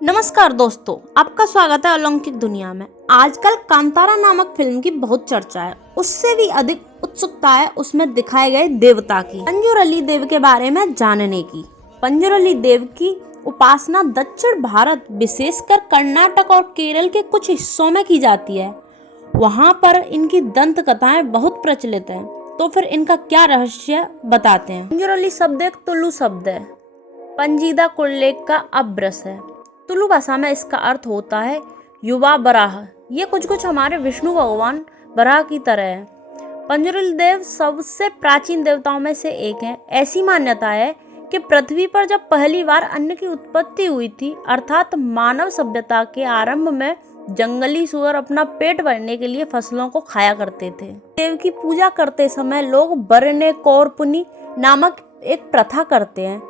नमस्कार दोस्तों, आपका स्वागत है अलौकिक दुनिया में। आजकल कांतारा नामक फिल्म की बहुत चर्चा है। उससे भी अधिक उत्सुकता है उसमें दिखाए गए देवता की, पंजुरली देव के बारे में जानने की। पंजुरली देव की उपासना दक्षिण भारत, विशेषकर कर्नाटक और केरल के कुछ हिस्सों में की जाती है। वहाँ पर इनकी दंत कथाएं बहुत प्रचलित हैं। तो फिर इनका क्या रहस्य बताते हैं। पंजुरली शब्द एक तुलु शब्द है, पंजीदा कुल्लेख का अभ्रस है। तुलु भाषा में इसका अर्थ होता है युवा बराह। ये कुछ हमारे विष्णु भगवान बराह की तरह है। पंजुरली देव सबसे प्राचीन देवताओं में से एक है। ऐसी मान्यता है कि पृथ्वी पर जब पहली बार अन्न की उत्पत्ति हुई थी, अर्थात मानव सभ्यता के आरंभ में जंगली सुअर अपना पेट भरने के लिए फसलों को खाया करते थे। देव की पूजा करते समय लोग बरने कौरपुनी नामक एक प्रथा करते हैं।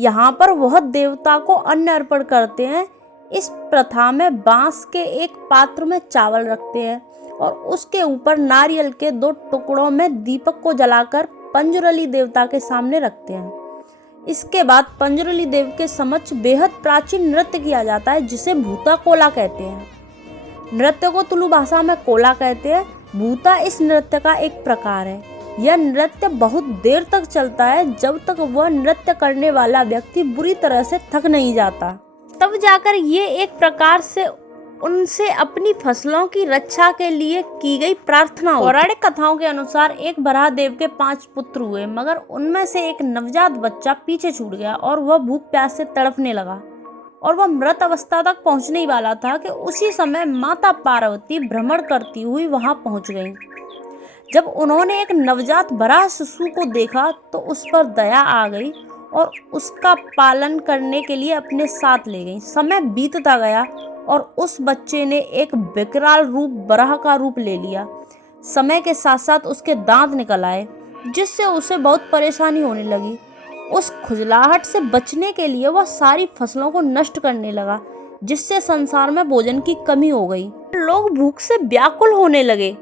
यहाँ पर वह देवता को अन्न अर्पण करते हैं। इस प्रथा में बांस के एक पात्र में चावल रखते हैं और उसके ऊपर नारियल के 2 टुकड़ों में दीपक को जलाकर पंजुरली देवता के सामने रखते हैं। इसके बाद पंजुरली देव के समक्ष बेहद प्राचीन नृत्य किया जाता है, जिसे भूता कोला कहते हैं। नृत्य को तुलु भाषा में कोला कहते हैं। भूता इस नृत्य का एक प्रकार है। यह नृत्य बहुत देर तक चलता है, जब तक वह नृत्य करने वाला व्यक्ति बुरी तरह से थक नहीं जाता। तब जाकर ये एक प्रकार से उनसे अपनी फसलों की रक्षा के लिए की गई प्रार्थना हो। पौराणिक कथाओं के अनुसार एक बराह देव के 5 पुत्र हुए, मगर उनमें से एक नवजात बच्चा पीछे छूट गया और वह भूख प्यास से तड़पने लगा और वह मृत अवस्था तक पहुंचने ही वाला था कि उसी समय माता पार्वती भ्रमण करती हुई वहां पहुंच गई। जब उन्होंने एक नवजात बराह शिशु को देखा तो उस पर दया आ गई और उसका पालन करने के लिए अपने साथ ले गई। समय बीतता गया और उस बच्चे ने एक विकराल रूप बराह का रूप ले लिया। समय के साथ साथ उसके दांत निकल आए, जिससे उसे बहुत परेशानी होने लगी। उस खुजलाहट से बचने के लिए वह सारी फसलों को नष्ट करने लगा, जिससे संसार में भोजन की कमी हो गई। लोग भूख से व्याकुल होने लगे।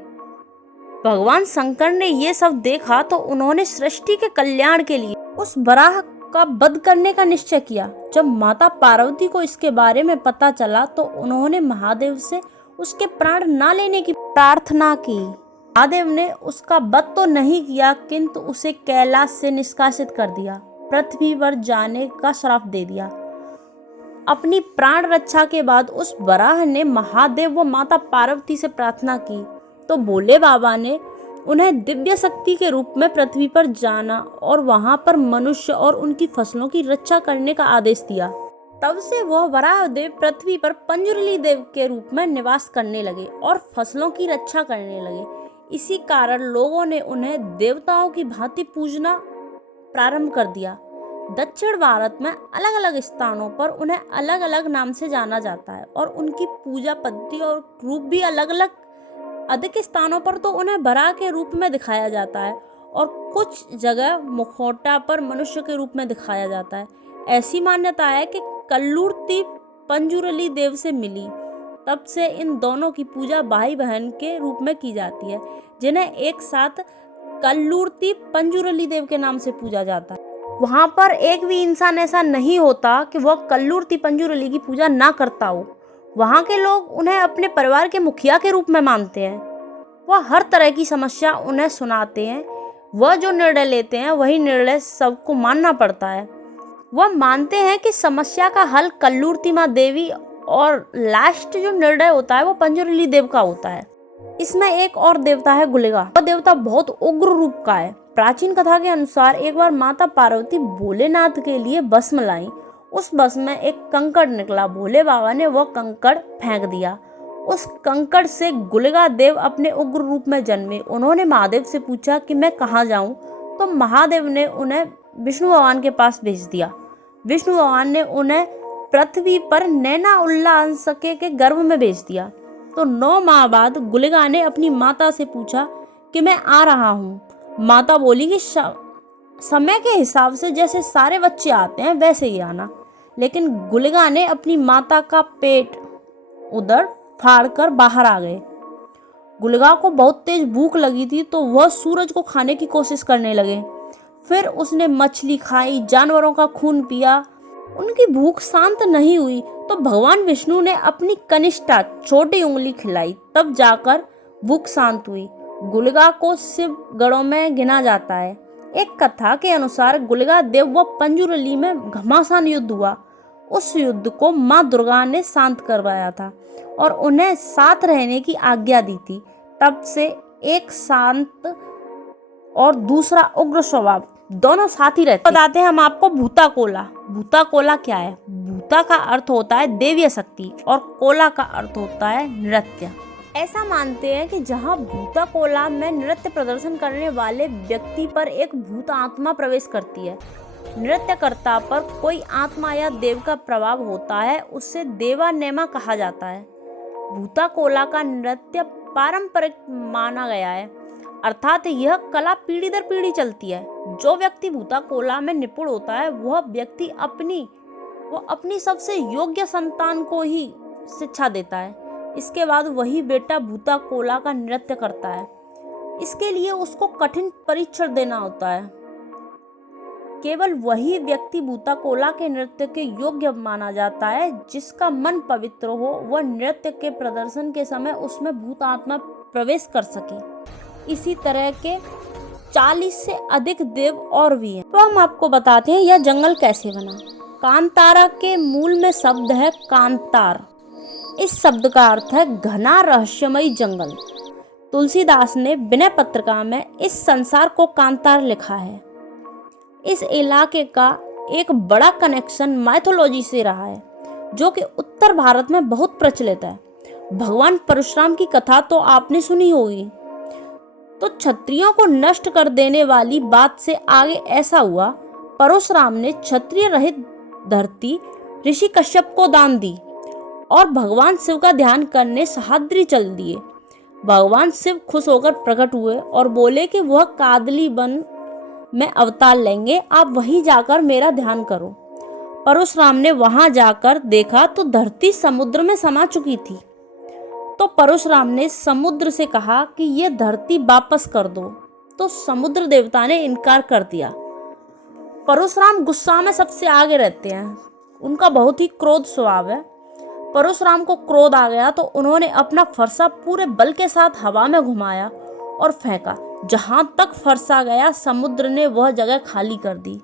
भगवान शंकर ने ये सब देखा तो उन्होंने सृष्टि के कल्याण के लिए उस बराह का वध करने का निश्चय किया। जब माता पार्वती को इसके बारे में पता चला तो उन्होंने महादेव से उसके प्राण ना लेने की प्रार्थना की। महादेव ने उसका वध तो नहीं किया, किंतु उसे कैलाश से निष्कासित कर दिया, पृथ्वी पर जाने का श्राप दे दिया। अपनी प्राण रक्षा के बाद उस बराह ने महादेव व माता पार्वती से प्रार्थना की तो भोले बाबा ने उन्हें दिव्य शक्ति के रूप में पृथ्वी पर जाना और वहां पर मनुष्य और उनकी फसलों की रक्षा करने का आदेश दिया। तब से वह बराह देव पृथ्वी पर पंजुरली देव के रूप में निवास करने लगे और फसलों की रक्षा करने लगे। इसी कारण लोगों ने उन्हें देवताओं की भांति पूजना प्रारंभ कर दिया। दक्षिण भारत में अलग अलग स्थानों पर उन्हें अलग अलग नाम से जाना जाता है और उनकी पूजा पद्धति और रूप भी अलग अलग। अधिक स्थानों पर तो उन्हें बराह के रूप में दिखाया जाता है और कुछ जगह मुखौटा पर मनुष्य के रूप में दिखाया जाता है। ऐसी मान्यता है कि कल्लूर्ती पंजुरली देव से मिली। तब से इन दोनों की पूजा भाई बहन के रूप में की जाती है, जिन्हें एक साथ कल्लूर्ती पंजुरली देव के नाम से पूजा जाता है। वहाँ पर एक भी इंसान ऐसा नहीं होता कि वह कल्लूर्ती पंजुरली की पूजा ना करता हो। वहाँ के लोग उन्हें अपने परिवार के मुखिया के रूप में मानते हैं। वह हर तरह की समस्या उन्हें सुनाते हैं। वह जो निर्णय लेते हैं वही निर्णय सबको मानना पड़ता है। वह मानते हैं कि समस्या का हल कल्लूर्ती माँ देवी और लास्ट जो निर्णय होता है वो पंजुरली देव का होता है। इसमें एक और देवता है गुलिगा। वह देवता बहुत उग्र रूप का है। प्राचीन कथा के अनुसार एक बार माता पार्वती भोलेनाथ के लिए भस्म लाई। उस भस्म में एक कंकड़ निकला। भोले बाबा ने वह कंकड़ फेंक दिया। उस कंकड़ से गुलिगा देव अपने उग्र रूप में जन्मे। उन्होंने महादेव से पूछा कि मैं कहाँ जाऊँ, तो महादेव ने उन्हें विष्णु भगवान के पास भेज दिया। विष्णु भगवान ने उन्हें पृथ्वी पर नैना उल्लास के गर्भ में भेज दिया। तो 9 माह बाद गुलिगा ने अपनी माता से पूछा कि मैं आ रहा हूँ। माता बोली कि समय के हिसाब से जैसे सारे बच्चे आते हैं वैसे ही आना। लेकिन गुलिगा ने अपनी माता का पेट उधर फाड़कर बाहर आ गए। गुलिगा को बहुत तेज भूख लगी थी तो वह सूरज को खाने की कोशिश करने लगे। फिर उसने मछली खाई, जानवरों का खून पिया। उनकी भूख शांत नहीं हुई तो भगवान विष्णु ने अपनी कनिष्ठा छोटी उंगली खिलाई, तब जाकर भूख शांत हुई। गुलिका को शिव गणों में गिना जाता है। एक कथा के अनुसार गुलिका देव व पंजुरली में घमासान युद्ध हुआ। उस युद्ध को माँ दुर्गा ने शांत करवाया था और उन्हें साथ रहने की आज्ञा दी थी। तब से एक शांत और दूसरा उग्र स्वभाव, दोनों साथ ही रहते। बताते हैं हम आपको भूता कोला। भूता कोला क्या है? भूता का अर्थ होता है देवीय शक्ति और कोला का अर्थ होता है नृत्य। ऐसा मानते हैं कि जहाँ भूता कोला में नृत्य प्रदर्शन करने वाले व्यक्ति पर एक भूत आत्मा प्रवेश करती है। नृत्यकर्ता पर कोई आत्मा या देव का प्रभाव होता है, उससे देवानेमा कहा जाता है। भूता कोला का नृत्य पारंपरिक माना गया है, अर्थात यह कला पीढ़ी दर पीढ़ी चलती है। जो व्यक्ति भूता कोला में निपुण होता है वह व्यक्ति अपनी सबसे योग्य संतान को ही शिक्षा देता है। इसके बाद वही बेटा भूता कोला का नृत्य करता है। इसके लिए उसको कठिन परीक्षण देना होता है। केवल वही व्यक्ति भूता कोला के नृत्य के योग्य माना जाता है जिसका मन पवित्र हो, वह नृत्य के प्रदर्शन के समय उसमें भूत आत्मा प्रवेश कर सके। इसी तरह के 40 से अधिक देव और भी हैं। तो हम आपको बताते हैं यह जंगल कैसे बना। कांतारा के मूल में शब्द है कांतार। इस शब्द का अर्थ है घना रहस्यमयी जंगल। तुलसीदास ने विनय पत्रिका में इस संसार को कांतार लिखा है। इस इलाके का एक बड़ा कनेक्शन माइथोलॉजी से रहा है, जो कि उत्तर भारत में बहुत प्रचलित है। भगवान परशुराम की कथा तो आपने सुनी होगी। तो क्षत्रियों को नष्ट कर देने वाली बात से आगे ऐसा हुआ, परशुराम ने क्षत्रिय रहित धरती ऋषि कश्यप को दान दी और भगवान शिव का ध्यान करने सह्याद्री चल दिए। भगवान शिव खुश होकर प्रकट हुए और बोले कि वह कादली वन में अवतार लेंगे, आप वहीं जाकर मेरा ध्यान करो। परशुराम ने वहां जाकर देखा तो धरती समुद्र में समा चुकी थी। तो परशुराम ने समुद्र से कहा कि ये धरती वापस कर दो, तो समुद्र देवता ने इनकार कर दिया। परशुराम गुस्सा में सबसे आगे रहते हैं, उनका बहुत ही क्रोध स्वभाव है। परशुराम को क्रोध आ गया तो उन्होंने अपना फरसा पूरे बल के साथ हवा में घुमाया और फेंका। जहां तक फरसा गया समुद्र ने वह जगह खाली कर दी।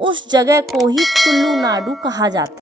उस जगह को ही तुलु नाडु कहा जाता है।